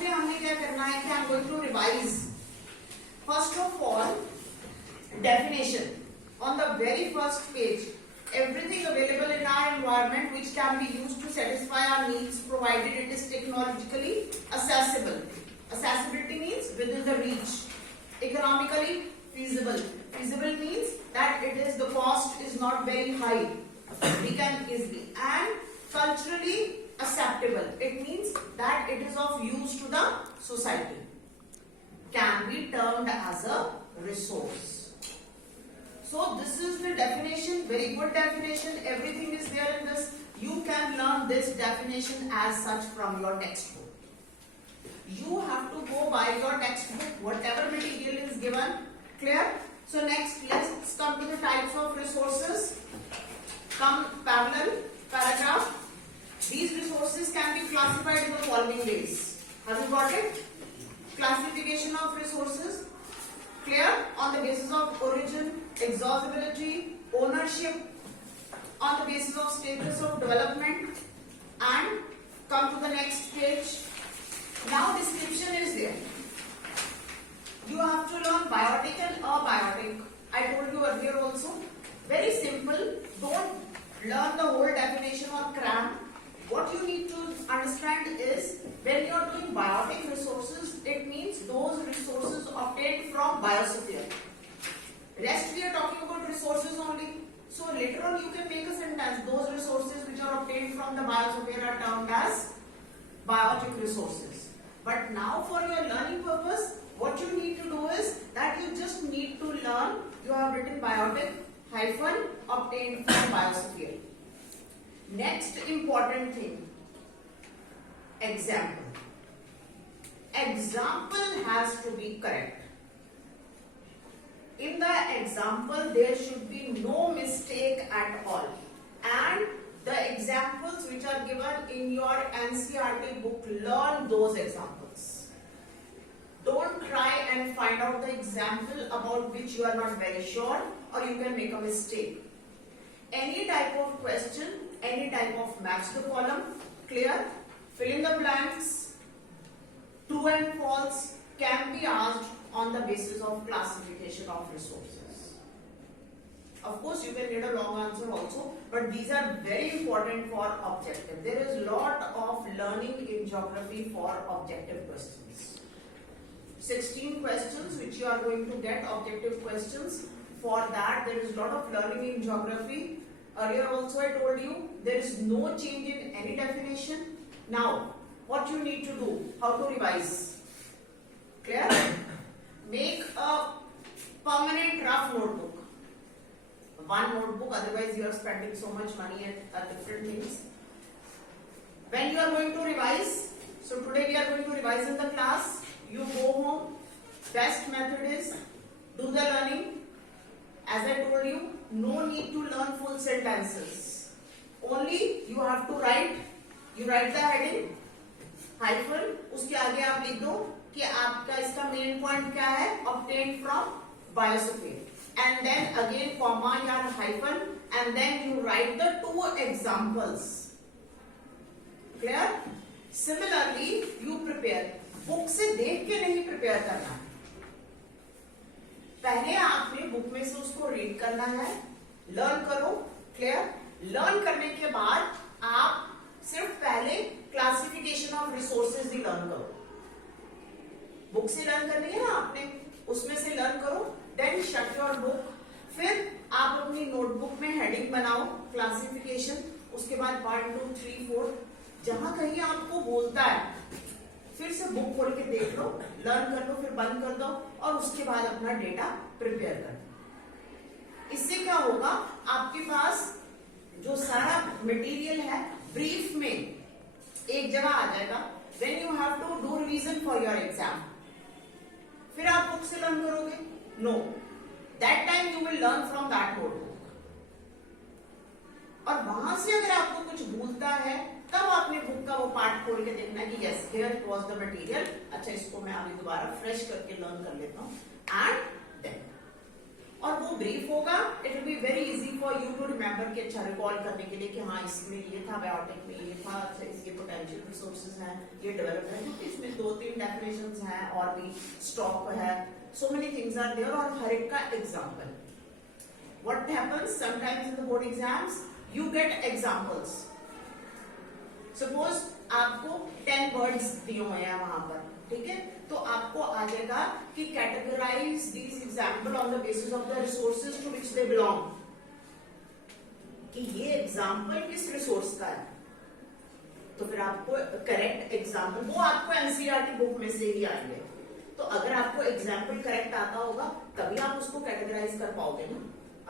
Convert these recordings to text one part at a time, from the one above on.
इसमें हमने क्या करना है कि I am going to revise first of all definition. On the very first page, everything available in our environment which can be used to satisfy our needs provided it is technologically accessible. Accessibility means within the reach. Economically feasible. Feasible means that it is the cost is not very high. We can easily. And culturally acceptable. It means that it is of use to the society. Can be termed as a resource. So this is the definition, very good definition. Everything is there in this. You can learn this definition as such from your textbook. You have to go by your textbook, whatever material is given. Clear? So next, let's come to the types of resources. Come parallel paragraph. These resources can be classified in the following ways. Have you got it? Classification of resources. Clear? On the basis of origin, exhaustibility, ownership, on the basis of status of development, and come to the next page. Now description is there. You have to learn biotic and abiotic. I told you earlier also. Very simple. Don't learn the whole definition or cram. What you need to understand is when you are doing biotic resources, it means those resources obtained from biosphere. Rest we are talking about resources only. So later on you can make a sentence. Those resources which are obtained from the biosphere are termed as biotic resources. But now for your learning purpose, what you need to do is that you just need to learn. You have written biotic hyphen obtained from biosphere. Next important thing, example. Example has to be correct. In the example, there should be no mistake at all. And the examples which are given in your NCERT book, learn those examples. Don't try and find out the example about which you are not very sure, or you can make a mistake. Any type of question, any type of match the column, clear, fill in the blanks, true and false can be asked on the basis of classification of resources. Of course, you can get a long answer also, but these are very important for objective. There is a lot of learning in geography for objective questions. 16 questions which you are going to get, objective questions. For that, there is a lot of learning in geography. Earlier also I told you, there is no change in any definition. Now, what you need to do, how to revise. Clear? Make a permanent rough notebook. One notebook, otherwise you are spending so much money at different things. When you are going to revise, so today we are going to revise in the class. You go home, best method is do the learning. As I told you, no need to learn full sentences. Only you have to write. You write the heading, hyphen, उसके आगे आप लिख दो कि आपका इसका main point क्या है, obtained from biosphere. And then again comma या hyphen, and then you write the two examples. Clear? Similarly, you prepare. Book से देख के नहीं प्रिपेयर करना, पहले आपने बुक में से उसको रीड करना है, लर्न करो. क्लियर? लर्न करने के बाद आप सिर्फ पहले क्लासिफिकेशन ऑफ रिसोर्सेज ही लर्न करो. बुक से लर्न करनी है ना आपने, उसमें से लर्न करो. Then shut your book. फिर आप अपनी नोटबुक में हेडिंग बनाओ, क्लासिफिकेशन. उसके बाद 1, 2, 3, 4 जहां कहीं आपको बोलता है फिर से बुक खोल के देख लो, लर्न कर लो, फिर बंद कर दो और उसके बाद अपना डेटा प्रिपेयर कर दो. इससे क्या होगा, आपके पास जो सारा मटेरियल है ब्रीफ में एक जगह आ जाएगा. When you have to do revision for your exam, फिर आप बुक से लर्न करोगे? No, that time you will learn from that notebook. और वहां से अगर आपको कुछ भूलता है तब आपने बुक का वो पार्ट खोल के देखना है कि yes here was the material. अच्छा, इसको मैं अभी दोबारा फ्रेश करके लर्न कर लेता हूँ. एंड देन और वो ब्रीफ होगा. It will be very easy for you to remember कि अच्छा रिकॉल करने के लिए कि हाँ इसमें ये था, बायोटिक में ये था, अच्छा इसके पोटेंशियल रिसोर्सेज हैं, ये डेवलप है, क्योंकि इसमें 2-3 डेफिनेशंस हैं और भी स्टॉक है, so many things are there और हर एक का example. What happens sometimes in the board exams, you get examples. Suppose आपको 10 words दिए हुए हैं वहां पर, ठीक है, तो आपको आ जाएगा कि categorize these example on the basis of the resources to which they belong. कि ये एग्जाम्पल किस रिसोर्स का है, तो फिर आपको करेक्ट एग्जाम्पल, वो आपको एनसीईआरटी बुक में से ही आएंगे. तो अगर आपको एग्जाम्पल करेक्ट आता होगा तभी आप उसको कैटेगराइज कर पाओगे ना,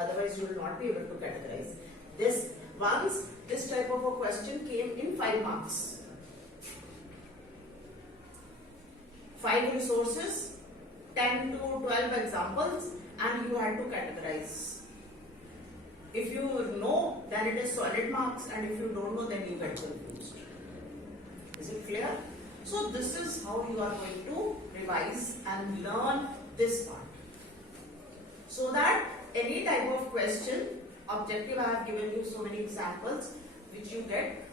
otherwise you will not be able to categorise this. Once this type of a question came in 5 marks. 5 resources, 10 to 12 examples, and you had to categorize. If you know, then it is solid marks, and if you don't know, then you get confused. Is it clear? So this is how you are going to revise and learn this part. So that any type of question, objective, I have given you so many examples which you get.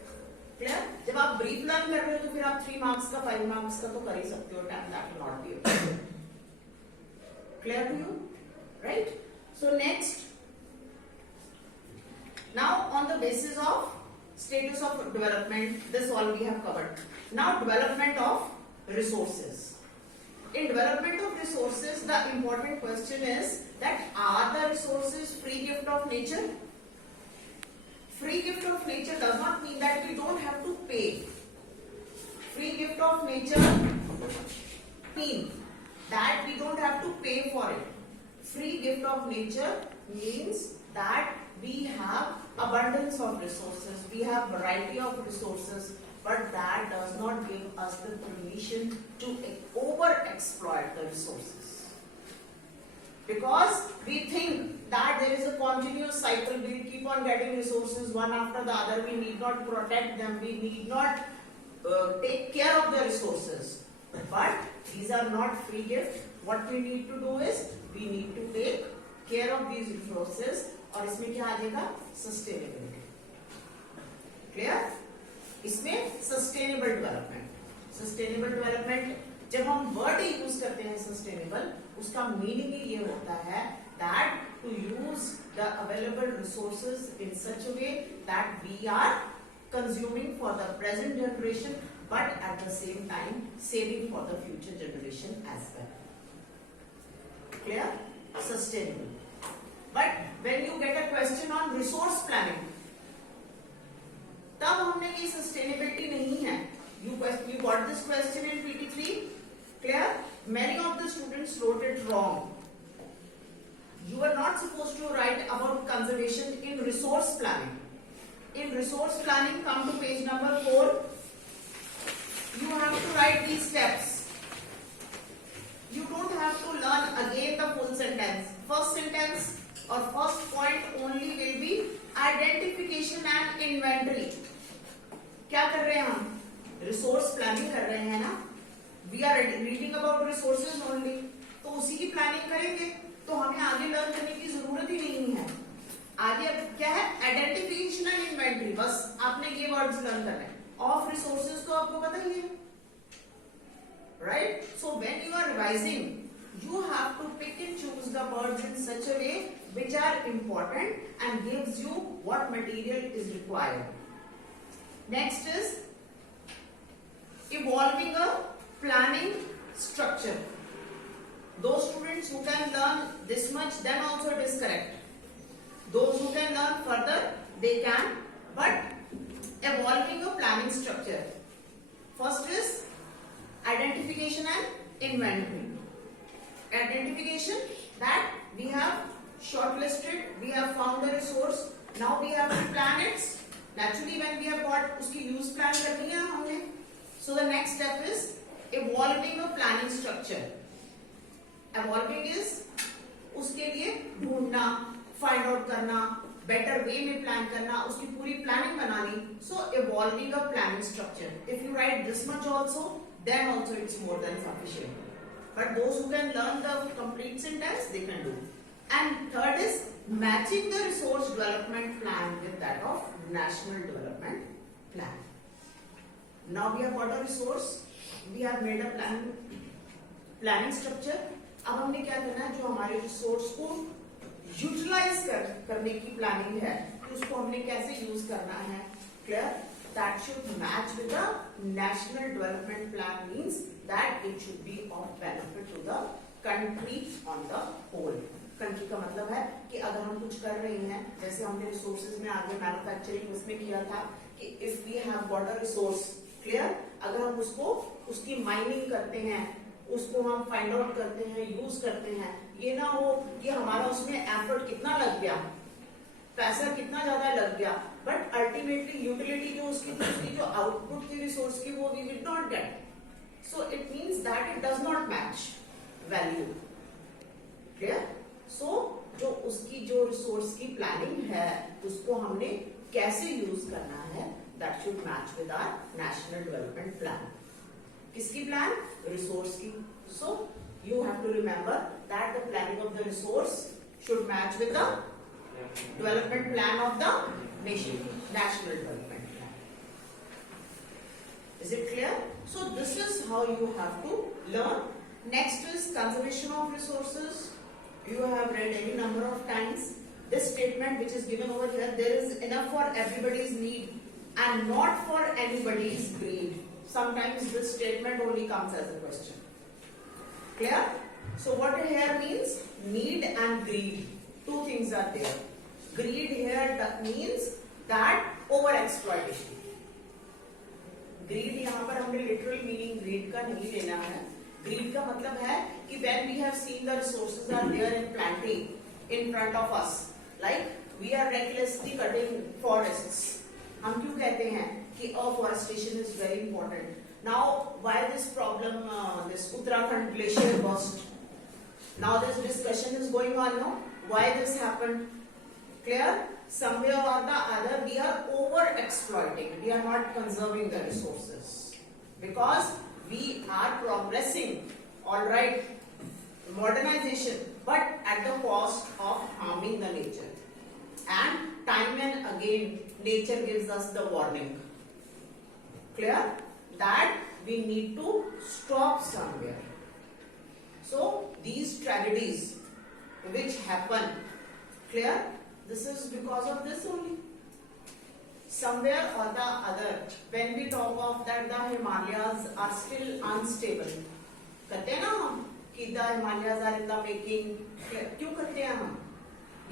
Clear? जब आप brief learn कर रहे हो तो फिर आप 3 marks का 5 marks का तो कर ही सकते हो, that will not be clear to you, right? So next, now on the basis of status of development, this all we have covered. Now development of resources. In development of resources, the important question is that are the resources free gift of nature? Free gift of nature does not mean that we don't have to pay. Free gift of nature means that we don't have to pay for it. Free gift of nature means that we have abundance of resources, we have variety of resources, but that does not give us the permission to over exploit the resources. Because we think that there is a continuous cycle, we keep on getting resources one after the other, we need not protect them, we need not take care of the resources. But these are not free gifts. What we need to do is, we need to take care of these resources. और इसमें क्या आ जाएगा? Sustainability. Clear? इसमें sustainable development. Sustainable development जब हम word use करते हैं sustainable, उसका मीनिंग ये होता है that to use the available resources in such a way that we are consuming for the present generation, but at the same time saving for the future generation as well. Clear? Sustainable. But when you get a question on resource planning, तब हमने ये sustainability नहीं है. You got this question in PT3. Clear? Many of the students wrote it wrong. You are not supposed to write about conservation in resource planning. In resource planning, come to page number 4. You have to write these steps. You don't have to learn again the full sentence. First sentence or first point only will be identification and inventory. क्या कर रहे हैं हम? Resource planning कर रहे हैं ना? We are reading about resources only. तो उसी की planning करेंगे, तो हमें आगे लर्न करने की जरूरत ही नहीं है. आगे क्या है? Identification and inventory. बस आपने ये words लर्न करना है. Of resources तो आपको पता ही है, right? So when you are revising, you have to pick and choose the words in such a way which are important and gives you what material is required. Next is evolving a planning structure. Those students who can learn this much, then also it is correct. Those who can learn further, they can. But evolving a planning structure. First is identification and inventory. Identification, that we have shortlisted, we have found the resource, now we have to plan it. Naturally, when we have got उसकी use plan करनी है हमने. So the next step is evolving a planning structure. Evolving is उसके लिए ढूंढना, find out करना, better way में plan करना, उसकी पूरी planning बनानी. So evolving a planning structure. If you write this much also, then also it's more than sufficient. But those who can learn the complete sentence, they can do. And third is matching the resource development plan with that of national development plan. Now we have got a resource, we have made a planning structure. अब हमने क्या करना है, जो हमारे resource को utilise करने की प्लानिंग है, तो उसको हमने कैसे यूज करना है. Clear. That should match with the national development plan, means that it should be of benefit to the country on the whole. Country का मतलब है कि अगर हम कुछ कर रहे हैं, जैसे हमने रिसोर्सेज में आगे मैन्युफैक्चरिंग उसमें किया था कि if we have got a resource. Clear. अगर हम उसको उसकी माइनिंग करते हैं, उसको हम फाइंड आउट करते हैं, यूज करते हैं, ये ना हो कि हमारा उसमें एफर्ट कितना लग गया, पैसा कितना ज्यादा लग गया, बट अल्टीमेटली यूटिलिटी जो उसकी जो आउटपुट थी रिसोर्स की, वो we will not get. So it means that it does not match value. Clear. So जो उसकी जो रिसोर्स की प्लानिंग है, उसको हमने कैसे यूज करना है, that should match with our national development plan. किसकी प्लान? रिसोर्स की. So you have to remember that the planning of the resource should match with the development plan of the nation, national development plan. Is it clear? So this is how you have to learn. Next is conservation of resources. You have read any number of times. This statement which is given over here, there is enough for everybody's need and not for anybody's greed. Sometimes this statement only comes as a question. Clear? So what here means need and greed. Two things are there. Greed here means that over exploitation. Greed यहाँ पर हमने literal meaning greed का नहीं लेना है. Greed का मतलब है कि when we have seen the resources are there in plenty in front of us, like we are recklessly cutting forests. हम क्यों कहते हैं कि afforestation is very important. Now, why this problem, this Uttarakhand glacier burst? Now this discussion is going on, no? Why this happened? Clear? Somewhere or the other, we are over-exploiting. We are not conserving the resources. Because we are progressing, alright, modernization, but at the cost of harming the nature. And time and again, nature gives us the warning. Clear? That we need to stop somewhere. So these tragedies which happen, clear, this is because of this only. Somewhere or the other, when we talk of that the Himalayas are still unstable, कहते हैं ना हम कि the Himalayas are in the making. क्यों करते हैं हम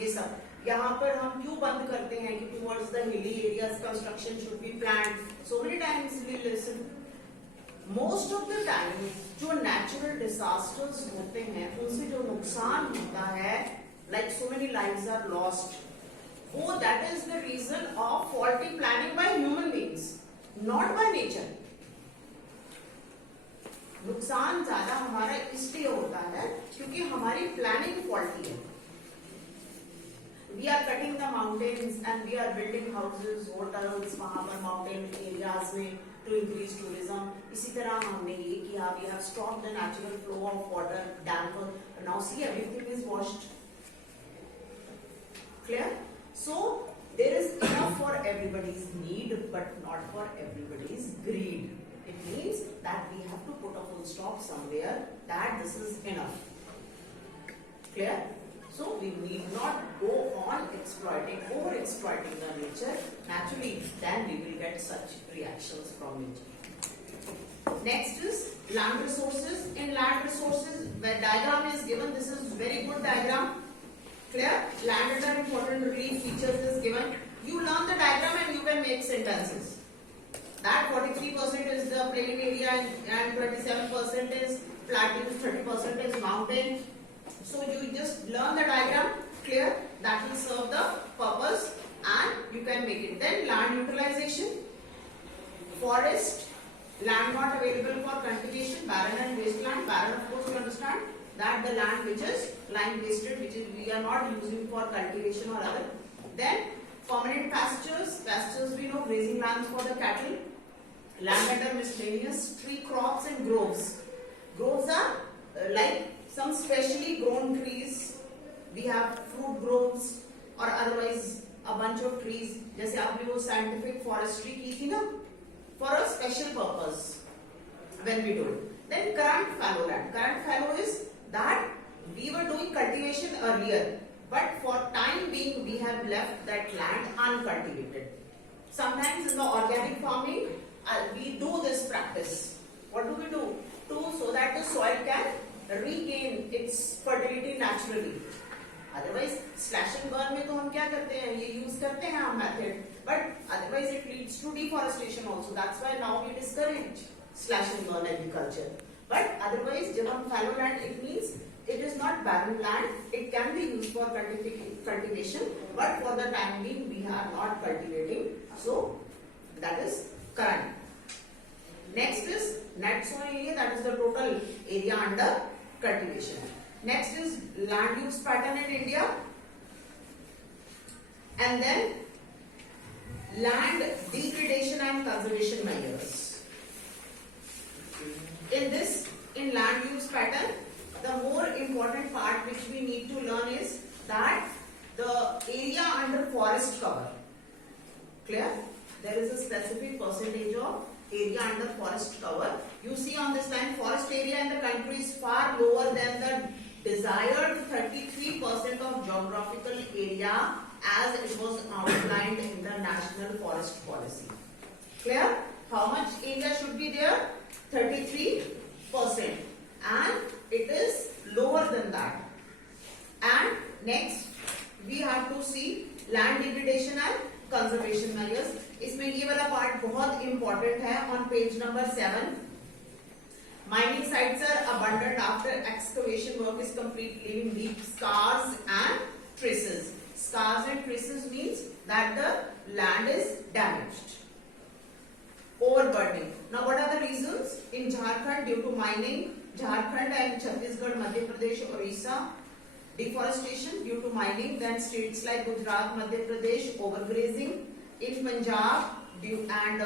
ये सब? यहाँ पर हम क्यों बंद करते हैं कि towards the hilly areas construction should be planned? So many times we listen. Most of the time जो natural disasters होते हैं, उनसे जो नुकसान होता है, like so many lives are lost. Oh, that is the reason of faulty planning by human beings, not by nature. नुकसान ज्यादा हमारा इसलिए होता है क्योंकि हमारी प्लानिंग फॉल्टी है. We are cutting the mountains and we are building houses, hotels वहाँ पर mountain areas में to increase tourism. इसी तरह हमने ये किया, we have stopped the natural flow of water, dam. Now see everything is washed. Clear? So there is enough for everybody's need, but not for everybody's greed. It means that we have to put a full stop somewhere that this is enough. Clear? So we need not go on exploiting, over-exploiting the nature. Naturally, then we will get such reactions from nature. Next is land resources. In land resources, where diagram is given, this is very good diagram. Clear? Land under important relief features is given. You learn the diagram and you can make sentences. That 43% is the plain area and 27% is plateaus, 30% is mountain. So you just learn the diagram, clear, that will serve the purpose and you can make it. Then land utilization, forest, land not available for cultivation, barren and wasteland. Barren, of course you understand that the land which is lying wasted, which is we are not using for cultivation or other. Then permanent pastures, pastures we know, grazing lands for the cattle. Land under miscellaneous, tree crops and groves. Groves are like some specially grown trees. We have fruit groves or otherwise a bunch of trees. जैसे आपने वो scientific forestry की थी ना, for a special purpose. when we do it. Then current fallow land. Current fallow is that we were doing cultivation earlier, but for time being we have left that land uncultivated. Sometimes in the organic farming we do this practice. What do? So that the soil can regain its fertility naturally. Otherwise, slash and burn में तो हम क्या करते हैं, ये use करते हैं हम method, but otherwise it leads to deforestation also. That's why now we discourage slash and burn agriculture. But otherwise, जब हम fallow land, it means it is not barren land. It can be used for cultivation, but for the time being we are not cultivating. So that is current. Next is net soil area. That is the total area under cultivation. Next is land use pattern in India, and then land degradation and conservation measures. In land use pattern, the more important part which we need to learn is that the area under forest cover. Clear? There is a specific percentage of area under forest cover. You see on this line, forest area in the country is far lower than the desired 33% of geographical area as it was outlined in the National Forest Policy. Clear? How much area should be there? 33%. And it is lower than that. And next, we have to see land degradation and conservation measures. इसमें ये वाला part बहुत important है on page number 7. Mining sites are abundant after excavation work is complete, leaving deep scars and traces. Scars and traces means that the land is damaged. Overburdening. Now what are the reasons? In Jharkhand, due to mining, Jharkhand and Chhattisgarh, Madhya Pradesh, Orissa, deforestation due to mining. Then states like Gujarat, Madhya Pradesh, overgrazing. In Punjab and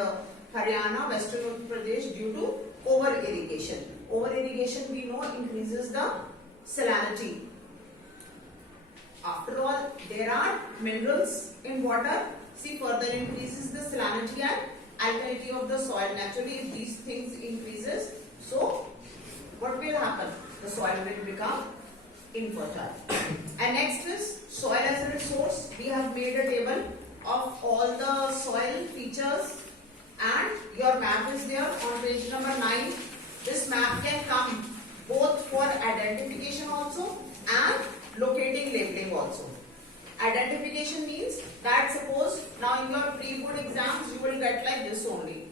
Haryana, Western Uttar Pradesh, due to over irrigation. Over irrigation we know increases the salinity. After all, there are minerals in water. See, further increases the salinity and alkalinity of the soil. Naturally, if these things increases, so what will happen? The soil will become infertile. And next is soil as a resource. We have made a table of all the soil features, and your map is there on page number 9. This map can come both for identification also and locating labeling also. Identification means that suppose now in your pre-board exams you will get like this only.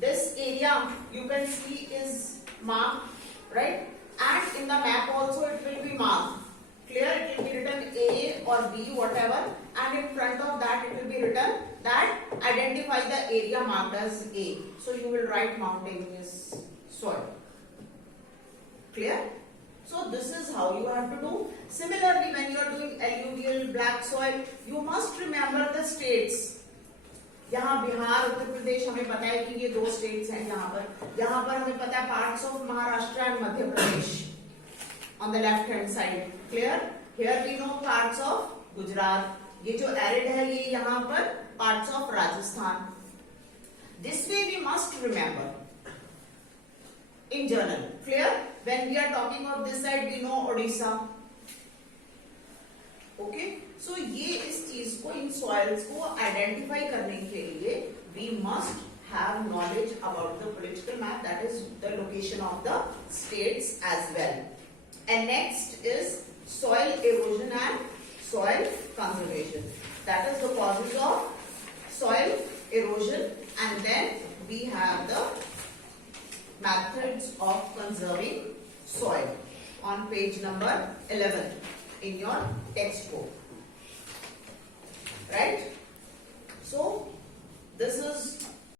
This area you can see is marked, right? And in the map also it will be marked. Clear? It will be written A or B, whatever, and in front of that it will be written that identify the area marked as A. So you will write mountainous soil. Clear? So this is how you have to do. Similarly, when you are doing alluvial black soil, you must remember the states. यहाँ बिहार, उत्तर प्रदेश हमें पता है कि ये दो states हैं यहाँ पर हमें पता है parts of Maharashtra and Madhya Pradesh on the left hand side. Clear? Here we know parts of Gujarat. ये जो arid है ये यहाँ पर parts of Rajasthan. This way we must remember in journal. Clear? When we are talking of this side, we know Odisha. Okay? So ये इस चीज को, इन soils को identify करने के लिए we must have knowledge about the political map, that is the location of the states as well. And next is soil erosion and soil conservation. That is the causes of soil erosion, and then we have the methods of conserving soil on page number 11 in your textbook. Right? So this is